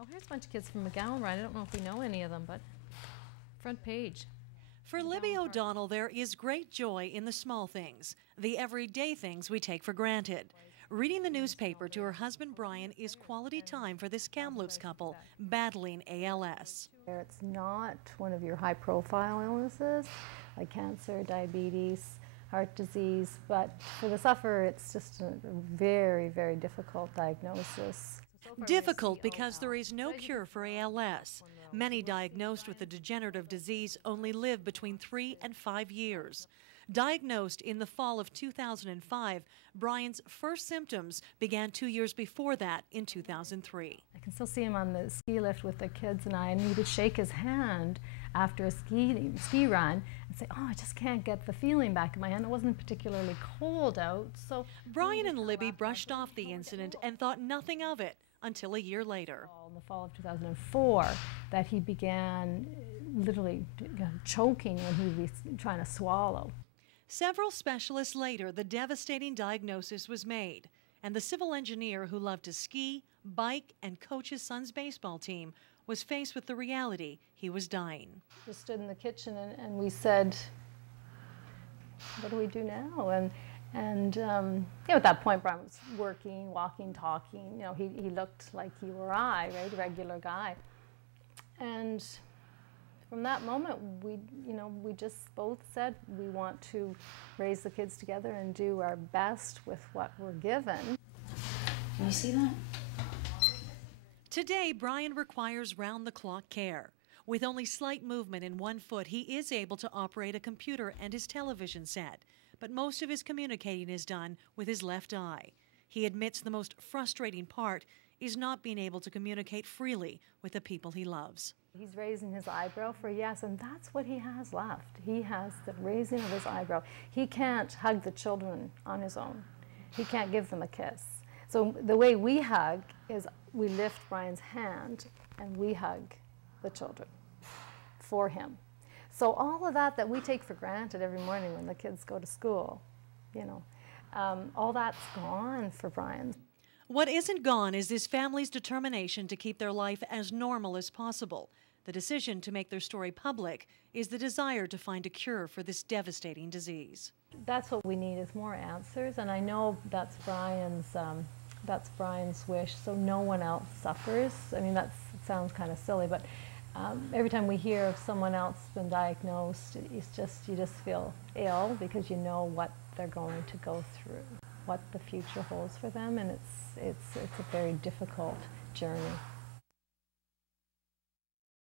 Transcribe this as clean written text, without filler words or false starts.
Oh, here's a bunch of kids from McGowan, right? I don't know if we know any of them, but front page. For Libby O'Donnell, there is great joy in the small things, the everyday things we take for granted. Reading the newspaper to her husband Brian is quality time for this Kamloops couple battling ALS. It's not one of your high-profile illnesses, like cancer, diabetes, heart disease, but for the sufferer, it's just a very, very difficult diagnosis. Difficult because there is no cure for ALS. Many diagnosed with the degenerative disease only live between 3 and 5 years. Diagnosed in the fall of 2005, Brian's first symptoms began 2 years before that in 2003. I can still see him on the ski lift with the kids and he would shake his hand after a ski run and say, oh, I just can't get the feeling back in my hand. It wasn't particularly cold out. So Brian and Libby brushed off the incident and thought nothing of it until a year later. In the fall of 2004, that he began literally choking when he was trying to swallow. Several specialists later, the devastating diagnosis was made, and the civil engineer who loved to ski, bike, and coach his son's baseball team was faced with the reality he was dying. We stood in the kitchen and we said, what do we do now? And at that point, Brian was working, walking, talking. He looked like you or I, right, a regular guy. And from that moment, we just both said we want to raise the kids together and do our best with what we're given. Can you see that? Today, Brian requires round-the-clock care. With only slight movement in one foot, he is able to operate a computer and his television set. But most of his communicating is done with his left eye. He admits the most frustrating part is not being able to communicate freely with the people he loves. He's raising his eyebrow for yes, and that's what he has left. He has the raising of his eyebrow. He can't hug the children on his own. He can't give them a kiss. So the way we hug is we lift Brian's hand and we hug the children for him. So all of that we take for granted every morning when the kids go to school, all that's gone for Brian. What isn't gone is this family's determination to keep their life as normal as possible. The decision to make their story public is the desire to find a cure for this devastating disease. That's what we need, is more answers, and I know that's Brian's wish, so no one else suffers. I mean, it sounds kind of silly, but every time we hear of someone else been diagnosed, you just feel ill because you know what they're going to go through, what the future holds for them, and it's a very difficult journey.